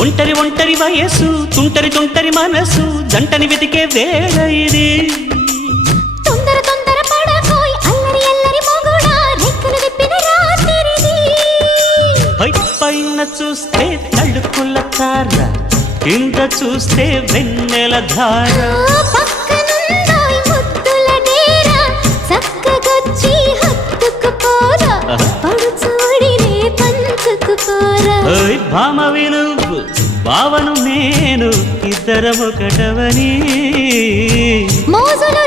ఒంటరి ఒంటరి వయసు తుంటరి తుంటరి మనసు జంటని వెతికే వేళ ఇది తొందర తొందర పడకోయ్ అల్లరి అల్లరి మొగుడా రెక్కలు విప్పిన రాత్రిది పైన చూస్తే తడుకుల తార కింద చూస్తే వెన్నెల ధార పక్కనుందోయ్ ముద్దుల డేరా చక్కగొచ్చి హత్తుకుపోరా పడుచోడినే పంచుకుపోరా భామవి నువ్వు భావను నేను ఇద్దరమొకటవని మోజులు